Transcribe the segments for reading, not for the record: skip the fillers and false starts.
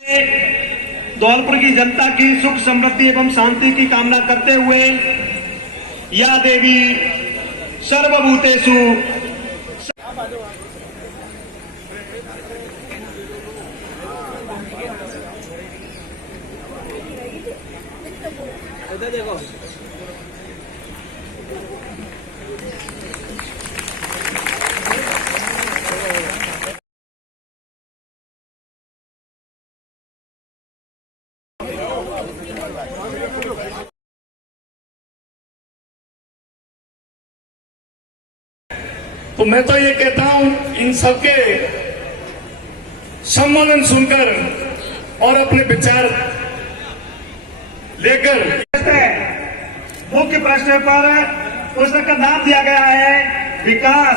धौलपुर की जनता की सुख समृद्धि एवं शांति की कामना करते हुए या देवी सर्वभूतेषु देखो तो मैं तो ये कहता हूं इन सबके सम्मेलन सुनकर और अपने विचार लेकर मुख्य प्रश्न पर पुस्तक का नाम दिया गया है विकास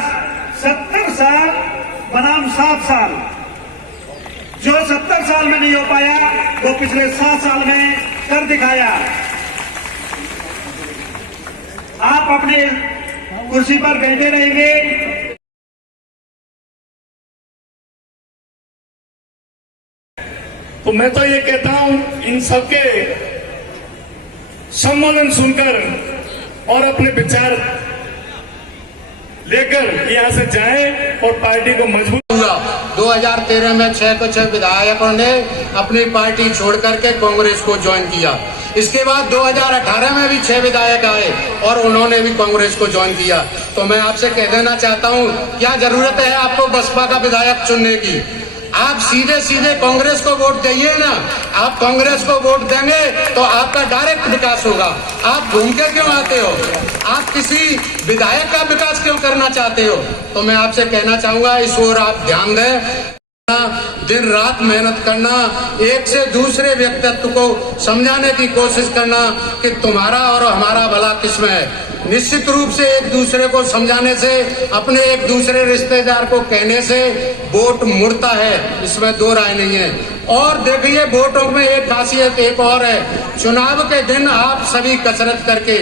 70 साल बनाम 7 साल। जो 70 साल में नहीं हो पाया वो पिछले 7 साल में कर दिखाया। आप अपने कुर्सी पर बैठे रहेंगे। तो मैं तो ये कहता हूं इन सबके सम्मेलन सुनकर और अपने विचार लेकर यहां से जाएं और पार्टी को मजबूत हुआ। 2013 में 6 के 6 विधायकों ने अपनी पार्टी छोड़ करके कांग्रेस को ज्वाइन किया। इसके बाद 2018 में भी 6 विधायक आए और उन्होंने भी कांग्रेस को ज्वाइन किया। तो मैं आपसे कह देना चाहता हूं, क्या जरूरत है आपको बसपा का विधायक चुनने की? आप सीधे सीधे कांग्रेस को वोट दीजिए ना। आप कांग्रेस को वोट देंगे तो आपका डायरेक्ट विकास होगा। आप घूम के क्यों आते हो? आप किसी विधायक का विकास क्यों करना चाहते हो? तो मैं आपसे कहना चाहूंगा, इस ओर आप ध्यान दें। दिन रात मेहनत करना, एक से दूसरे व्यक्तित्व को समझाने की कोशिश करना कि तुम्हारा और हमारा भला किसमें है। निश्चित रूप से एक दूसरे को समझाने से, अपने एक दूसरे रिश्तेदार को कहने से वोट मुड़ता है, इसमें दो राय नहीं है। और देखिए, वोटों में एक खासियत एक और है। चुनाव के दिन आप सभी कसरत करके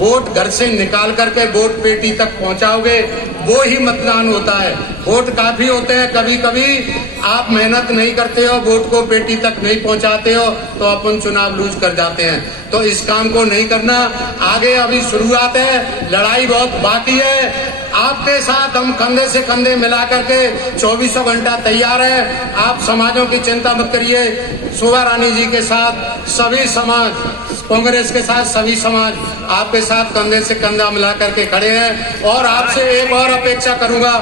वोट घर से निकाल करके वोट पेटी तक पहुंचाओगे, वो ही मतदान होता है। वोट काफी होते हैं, कभी कभी आप मेहनत नहीं करते हो, वोट को पेटी तक नहीं पहुंचाते हो, तो अपन चुनाव लूज कर जाते हैं। तो इस काम को नहीं करना। आगे अभी शुरुआत है, लड़ाई बहुत बाकी है। आपके साथ हम कंधे से कंधे मिला करके 24 घंटा तैयार है। आप समाजों की चिंता मत करिए। शोभा रानी जी के साथ सभी समाज, कांग्रेस के साथ सभी समाज आपके साथ कंधे से कंधा मिला करके खड़े हैं। और आपसे एक और अपेक्षा करूंगा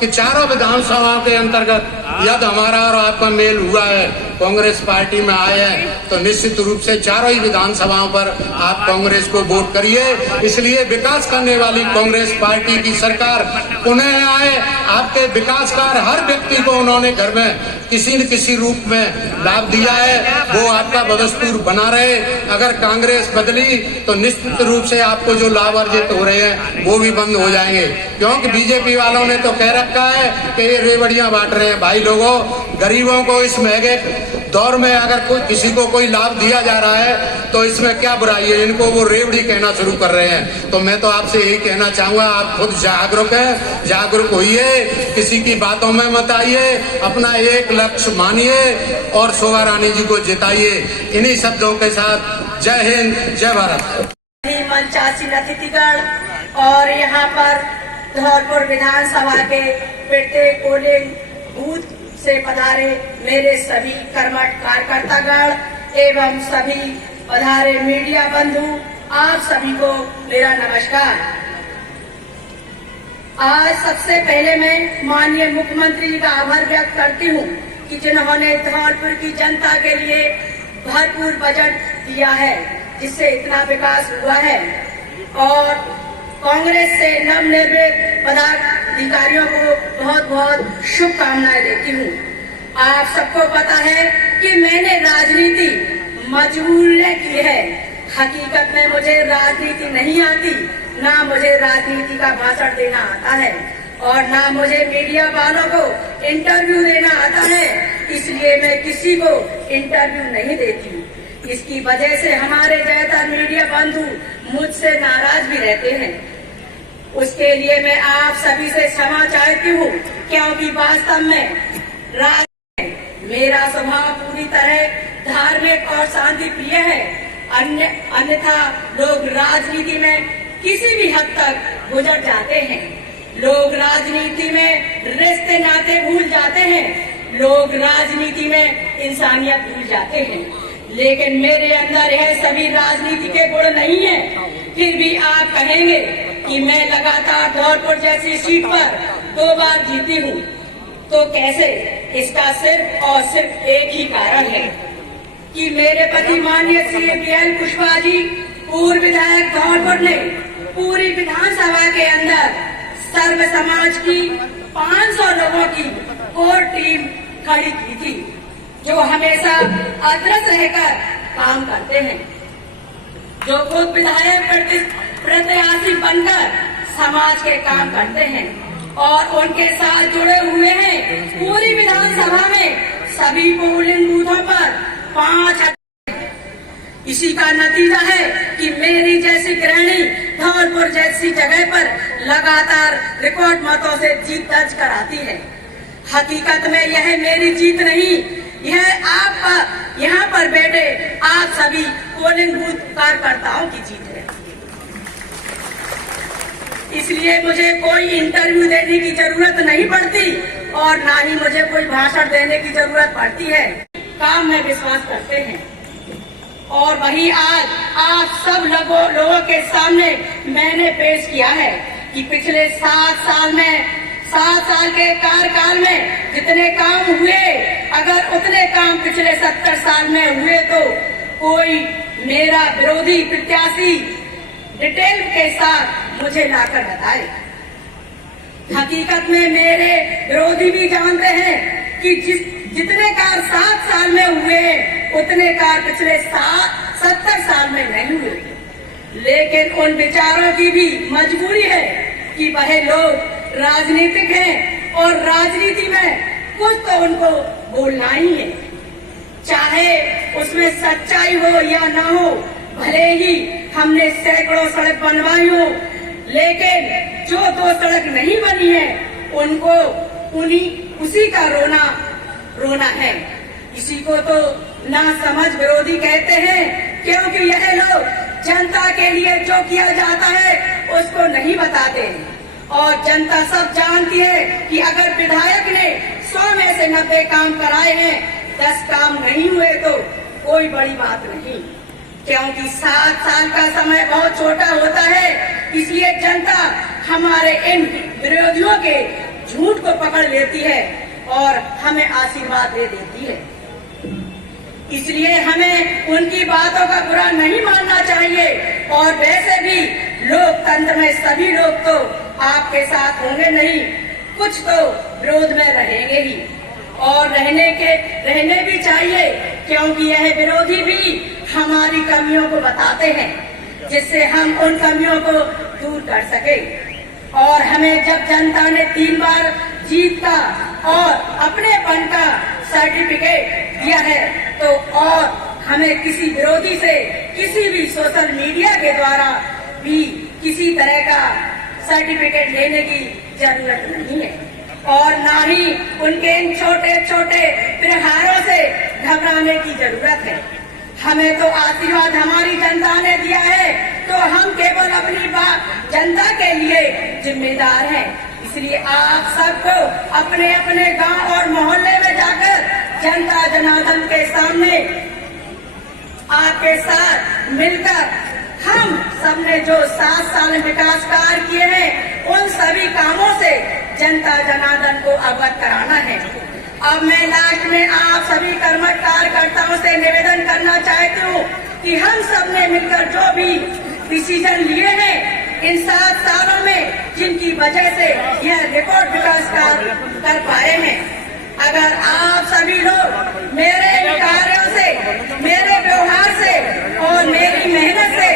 कि चारों विधानसभाओं के अंतर्गत यदि हमारा और आपका मेल हुआ है, कांग्रेस पार्टी में आए हैं, तो निश्चित रूप से चारों ही विधानसभाओं पर आप कांग्रेस को वोट करिए। इसलिए विकास करने वाली कांग्रेस पार्टी की सरकार पुनः आए। आपके विकास कार्य हर व्यक्ति को उन्होंने घर में किसी न किसी रूप में लाभ दिया है, वो आपका बदस्तूर बना रहे। अगर कांग्रेस बदली तो निश्चित रूप से आपको जो लाभ अर्जित हो रहे हैं वो भी बंद हो जाएंगे। क्योंकि बीजेपी वालों ने तो कह रखा है कि ये रेवड़ियां बांट रहे हैं। भाई लोगों, गरीबों को इस महंगे दौर में अगर कोई किसी को कोई लाभ दिया जा रहा है तो इसमें क्या बुराई है? इनको वो रेवड़ी कहना शुरू कर रहे हैं। तो मैं तो आपसे यही कहना चाहूंगा, आप खुद जागरूक हैं, जागरूक होइए, किसी की बातों में मत आइए, अपना एक लक्ष्य मानिए और शोभा रानी जी को जिताइए। इन्हीं शब्दों के साथ जय हिंद, जय भारत। मंचासीन अतिथिगण और यहाँ पर धौलपुर विधानसभा के प्रत्येक पोलिंग बूथ से पधारे मेरे सभी कर्मठ कार्यकर्तागण एवं सभी पधारे मीडिया बंधु, आप सभी को मेरा नमस्कार। आज सबसे पहले मैं माननीय मुख्यमंत्री जी का आभार व्यक्त करती हूँ कि जिन्होंने धौलपुर की जनता के लिए भरपूर बजट दिया है, जिससे इतना विकास हुआ है। और कांग्रेस से नवनिर्मित पदाधिकारियों को बहुत बहुत शुभकामनाएं देती हूँ। आप सबको पता है कि मैंने राजनीति मजबूर ने की है। हकीकत में मुझे राजनीति नहीं आती, ना मुझे राजनीति का भाषण देना आता है और ना मुझे मीडिया वालों को इंटरव्यू देना आता है। इसलिए मैं किसी को इंटरव्यू नहीं देती। इसकी वजह से हमारे ज्यादातर मीडिया बंधु मुझसे नाराज भी रहते हैं। उसके लिए मैं आप सभी से क्षमा चाहती हूँ, क्योंकि वास्तव में मेरा स्वभाव पूरी तरह धार्मिक और शांति प्रिय है। अन्यथा लोग राजनीति में किसी भी हद तक गुजर जाते हैं। लोग राजनीति में रिश्ते नाते भूल जाते हैं। लोग राजनीति में इंसानियत भूल जाते हैं। लेकिन मेरे अंदर यह सभी राजनीति के गुण नहीं है। फिर भी आप कहेंगे कि मैं लगातार धौलपुर जैसी सीट पर 2 बार जीती हूँ, तो कैसे? इसका सिर्फ और सिर्फ एक ही कारण है कि मेरे पति माननीय श्री BL कुशवाहा जी पूर्व विधायक धौलपुर ने पूरी विधानसभा के अंदर सर्व समाज की 500 लोगों की कोर टीम खड़ी की थी, जो हमेशा अदृश्य रहकर काम करते हैं, जो खुद विधायक प्रत्याशी बनकर समाज के काम करते हैं और उनके साथ जुड़े हुए हैं। पूरी विधानसभा में सभी पोलिंग बूथों पर 5। इसी का नतीजा है कि मेरी जैसी गृहिणी धौलपुर जैसी जगह पर लगातार रिकॉर्ड मतों से जीत दर्ज कराती है। हकीकत में यह मेरी जीत नहीं, यह आप यहाँ पर बैठे आप सभी पोलिंग बूथ कार्यकर्ताओं की जीत है। इसलिए मुझे कोई इंटरव्यू देने की जरूरत नहीं पड़ती और ना ही मुझे कोई भाषण देने की जरूरत पड़ती है। काम में विश्वास करते हैं और वही आज आप सब लोगों के सामने मैंने पेश किया है कि पिछले 7 साल के कार्यकाल में जितने काम हुए, अगर उतने काम पिछले 70 साल में हुए तो कोई मेरा विरोधी प्रत्याशी डिटेल के साथ मुझे लाकर बताए। हकीकत में मेरे विरोधी भी जानते हैं कि जितने कार 7 साल में हुए उतने कार पिछले 70 साल में नहीं हुए। लेकिन उन विचारों की भी मजबूरी है कि वह लोग राजनीतिक हैं और राजनीति में कुछ तो उनको बोलना ही है, चाहे उसमें सच्चाई हो या ना हो। भले ही हमने सैकड़ों सड़क बनवाई हो, लेकिन जो 2 सड़क नहीं बनी है उनको उसी का रोना है। इसी को तो ना समझ विरोधी कहते हैं, क्योंकि यह लोग जनता के लिए जो किया जाता है उसको नहीं बताते और जनता सब जानती है कि अगर विधायक ने 100 में से 90 काम कराए हैं, 10 काम नहीं हुए तो कोई बड़ी बात नहीं, क्योंकि 7 साल का समय बहुत छोटा होता है। इसलिए जनता हमारे इन विरोधियों के झूठ को पकड़ लेती है और हमें आशीर्वाद दे देती है। इसलिए हमें उनकी बातों का बुरा नहीं मानना चाहिए। और वैसे भी लोकतंत्र में सभी लोग तो आपके साथ होंगे नहीं, कुछ तो विरोध में रहेंगे ही और रहने भी चाहिए, क्योंकि यह विरोधी भी हमारी कमियों को बताते हैं, जिससे हम उन कमियों को दूर कर सके। और हमें जब जनता ने 3 बार जीत का और अपनेपन का सर्टिफिकेट दिया है, तो और हमें किसी विरोधी से किसी भी सोशल मीडिया के द्वारा भी किसी तरह का सर्टिफिकेट लेने की जरूरत नहीं है और ना ही उनके इन छोटे छोटे प्रहारों से घबराने की जरूरत है। हमें तो आशीर्वाद हमारी जनता ने दिया है, तो हम केवल अपनी जनता के लिए जिम्मेदार हैं। इसलिए आप सबको अपने अपने गांव और मोहल्ले में जाकर जनता जनार्दन के सामने आपके साथ मिलकर हम सबने जो 7 साल में विकास कार्य किए हैं, उन सभी कामों से जनता जनार्दन को अवगत कराना है। अब मैं लास्ट में आप सभी कर्मठ कार्यकर्ताओं से निवेदन करना चाहती हूँ कि हम सब ने मिलकर जो भी डिसीजन लिए हैं इन 7 सालों में, जिनकी वजह से यह रिकॉर्ड विकास कार्य कर पाए हैं, अगर आप सभी लोग मेरे कार्यों से, मेरे व्यवहार से और मेरी मेहनत से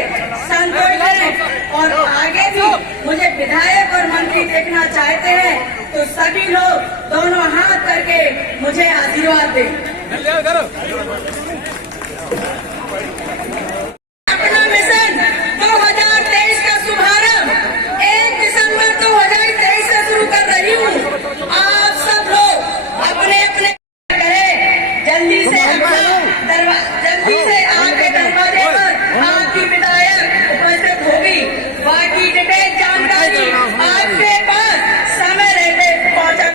संतुष्ट हैं और आगे भी मुझे विधायक और मंत्री देखना चाहते हैं, तो सभी लोग दोनों हाथ करके मुझे आशीर्वाद दें। अपना मिशन 2023 का शुभारंभ 1 दिसंबर 2023 से शुरू कर रही हूँ। आप सब लोग अपने अपने करें जल्दी से आके दरवाजे